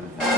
by the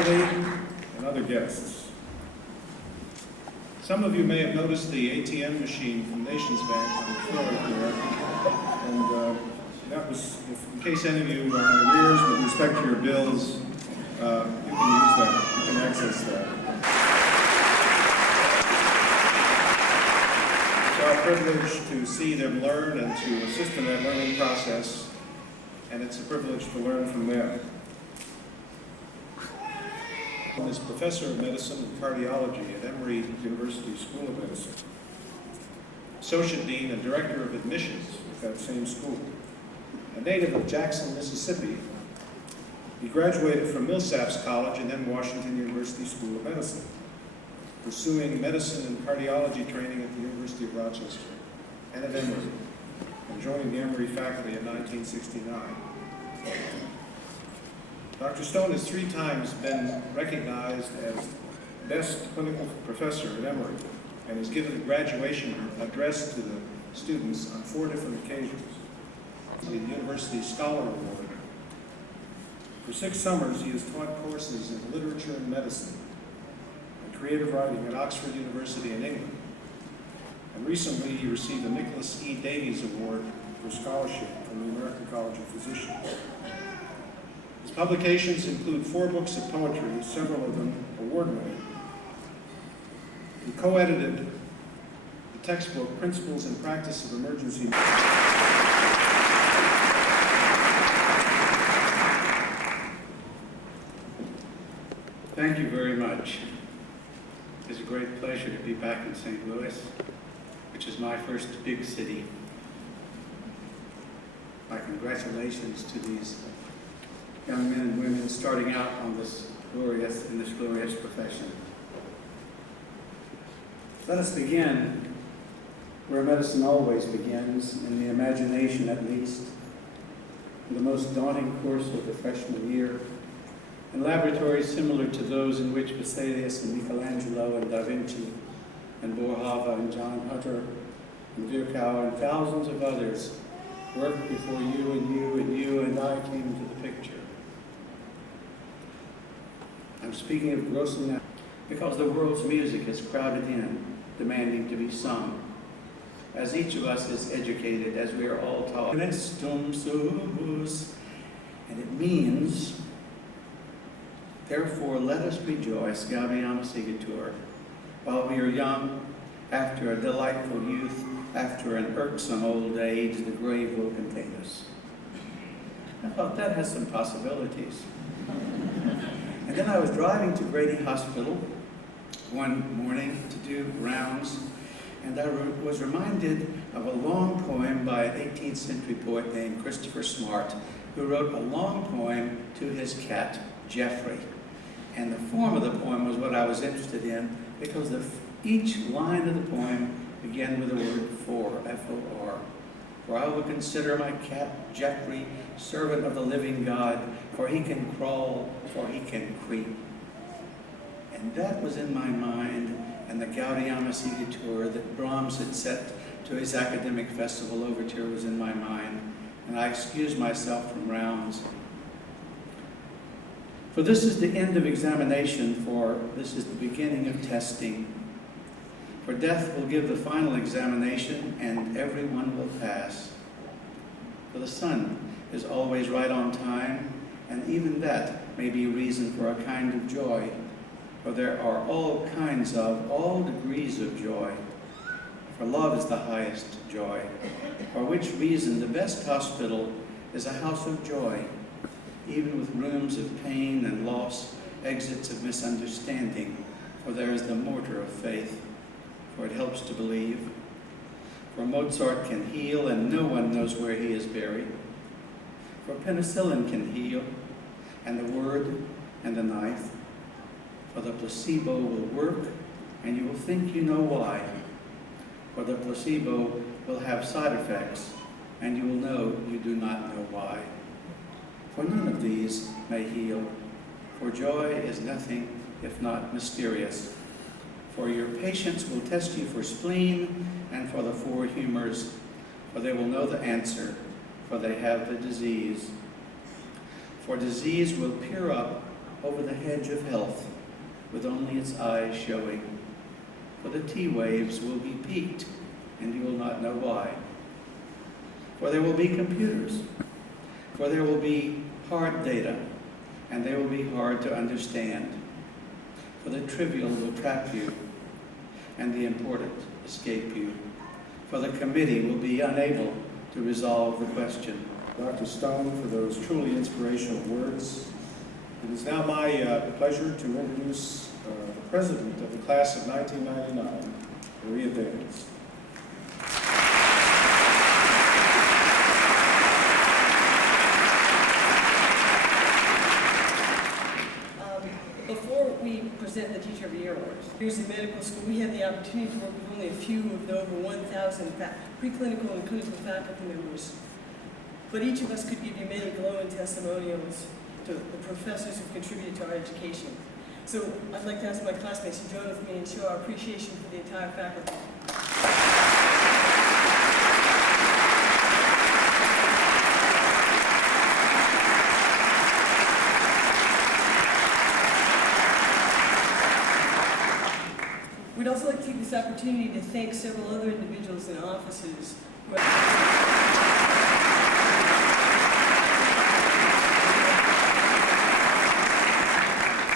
faculty. And other guests. Some of you may have noticed the ATM machine from Nations Bank on the floor there. And that was, in case any of you are in arrears with respect to your bills, you can use that, you can access that. It's our privilege to see them learn and to assist in that learning process, and it's a privilege to learn from them. Is Professor of Medicine and Cardiology at Emory University School of Medicine, Associate Dean and Director of Admissions at that same school. A native of Jackson, Mississippi, he graduated from Millsaps College and then Washington University School of Medicine, pursuing medicine and cardiology training at the University of Rochester and at Emory, and joining the Emory faculty in 1969. Dr. Stone has 3 times been recognized as best clinical professor at Emory and has given a graduation address to the students on 4 different occasions. The University Scholar Award. For 6 summers, he has taught courses in literature and medicine and creative writing at Oxford University in England. And recently, he received the Nicholas E. Davies Award for scholarship from the American College of Physicians. His publications include 4 books of poetry, several of them award-winning. He co-edited the textbook, Principles and Practice of Emergency Medicine. Thank you very much. It's a great pleasure to be back in St. Louis, which is my first big city. My congratulations to these young men and women starting out on this glorious profession. Let us begin where medicine always begins, in the imagination at least, in the most daunting course of the freshman year, in laboratories similar to those in which Vesalius and Michelangelo and Da Vinci and Boerhaave and John Hutter and Virchow and thousands of others worked before you and you and you and I came into the picture. I'm speaking of grossing now because the world's music is crowded in, demanding to be sung. As each of us is educated, as we are all taught, Restum sumus, and it means, therefore let us rejoice, Gaudeamus Igitur, while we are young, after a delightful youth, after an irksome old age, the grave will contain us. I thought that has some possibilities. And then I was driving to Grady Hospital one morning to do rounds, and I was reminded of a long poem by an 18th century poet named Christopher Smart, who wrote a long poem to his cat, Geoffrey. And the form of the poem was what I was interested in, because each line of the poem began with the word for, F-O-R. For I will consider my cat, Geoffrey, servant of the living God, for he can crawl, for he can creep. And that was in my mind, and the Gaudeamus Igitur that Brahms had set to his academic festival overture was in my mind, and I excused myself from rounds. For this is the end of examination, for this is the beginning of testing. For death will give the final examination, and everyone will pass. For the sun is always right on time, and even that may be reason for a kind of joy. For there are all kinds of, all degrees of joy. For love is the highest joy, for which reason the best hospital is a house of joy, even with rooms of pain and loss, exits of misunderstanding, for there is the mortar of faith, for it helps to believe. For Mozart can heal, and no one knows where he is buried. For penicillin can heal, and the word and the knife. For the placebo will work, and you will think you know why. For the placebo will have side effects, and you will know you do not know why. For none of these may heal, for joy is nothing if not mysterious. For your patients will test you for spleen and for the four humors, for they will know the answer, for they have the disease. For disease will peer up over the hedge of health, with only its eyes showing. For the T waves will be peaked, and you will not know why. For there will be computers, for there will be hard data, and they will be hard to understand. For the trivial will trap you, and the important escape you. For the committee will be unable to resolve the question. Dr. Stone, for those truly inspirational words. It is now my pleasure to introduce the president of the class of 1999, Maria Davis. Before we present the Teacher of the Year Awards, here's in medical school, we had the opportunity to work with only a few of the over 1,000 preclinical and clinical faculty members. But each of us could give you many glowing testimonials to the professors who've contributed to our education. So I'd like to ask my classmates to join with me and show our appreciation for the entire faculty. We'd also like to take this opportunity to thank several other individuals in offices who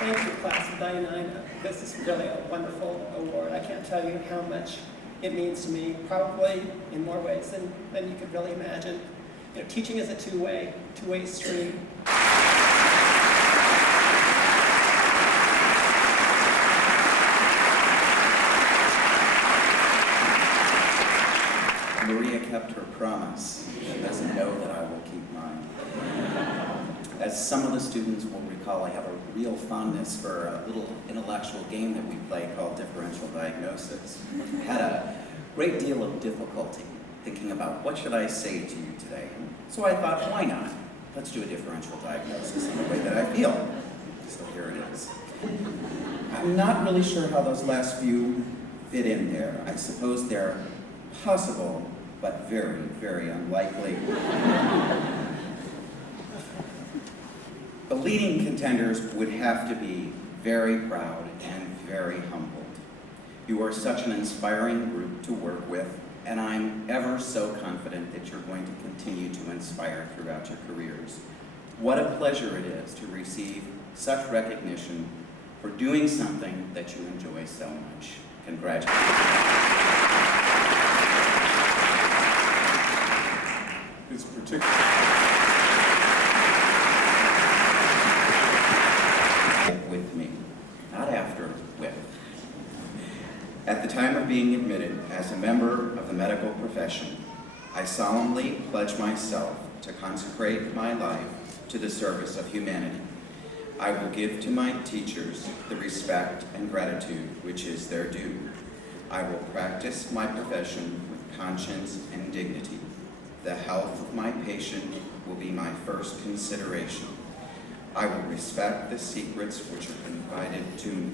Thank you, class of 99. This is really a wonderful award. I can't tell you how much it means to me, probably in more ways than you could really imagine. You know, teaching is a two-way street. Maria kept her promise. She doesn't know that I will keep mine. As some of the students will recall, I have a real fondness for a little intellectual game that we play called differential diagnosis. I had a great deal of difficulty thinking about what should I say to you today. So I thought, why not? Let's do a differential diagnosis in the way that I feel. So here it is. I'm not really sure how those last few fit in there. I suppose they're possible, but very, very unlikely. The leading contenders would have to be very proud and very humbled. You are such an inspiring group to work with, and I'm ever so confident that you're going to continue to inspire throughout your careers. What a pleasure it is to receive such recognition for doing something that you enjoy so much. Congratulations. It's particularly with me, not after, with. At the time of being admitted as a member of the medical profession, I solemnly pledge myself to consecrate my life to the service of humanity. I will give to my teachers the respect and gratitude which is their due. I will practice my profession with conscience and dignity. The health of my patient will be my first consideration. I will respect the secrets which are confided to me.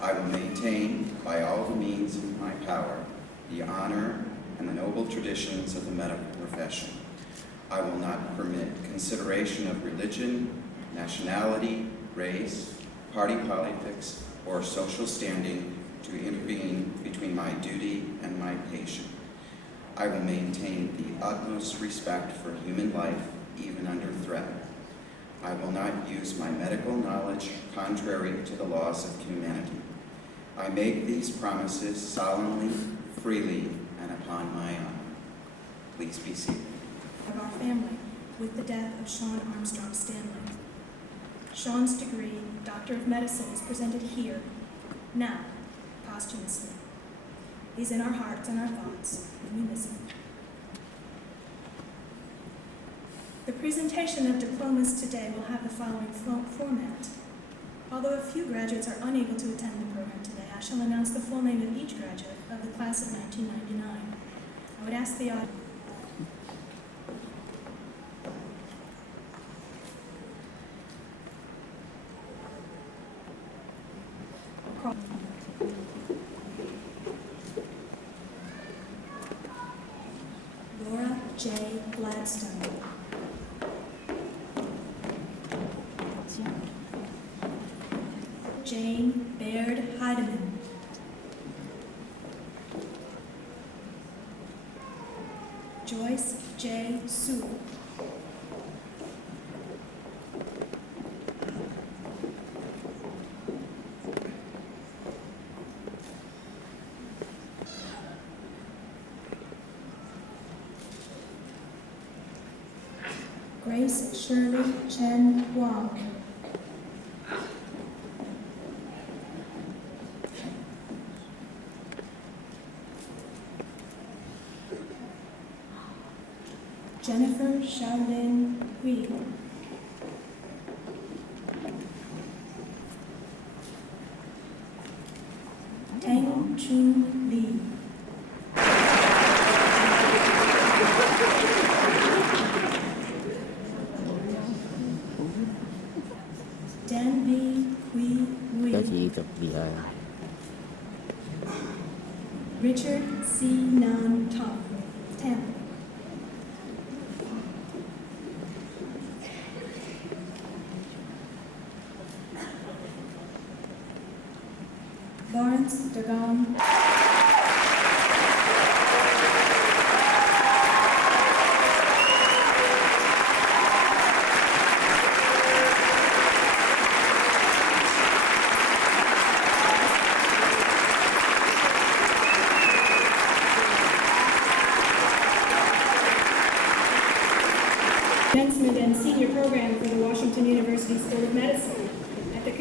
I will maintain, by all the means in my power, the honor and the noble traditions of the medical profession. I will not permit consideration of religion, nationality, race, party politics, or social standing to intervene between my duty and my patient. I will maintain the utmost respect for human life, even under threat. I will not use my medical knowledge contrary to the laws of humanity. I make these promises solemnly, freely, and upon my honor. Please be seated. Of our family with the death of Sean Armstrong Stanley. Sean's degree, Doctor of Medicine, is presented here, now, posthumously. He's in our hearts and our thoughts, and we miss him. The presentation of diplomas today will have the following format. Although a few graduates are unable to attend the program today, I shall announce the full name of each graduate of the class of 1999. I would ask the audience. Laura J. Gladstone. Jane Baird Heidemann. Joyce J. Sewell. Grace Shirley Chen Wang. Jennifer Shaolin Hui. Tang Chun Lee. Danby Hui Giá Hui. trị cực gì rồi? Richard C. Nan Tampa. Lawrence Dagam. Commencement and Senior Program for the Washington University School of Medicine. At the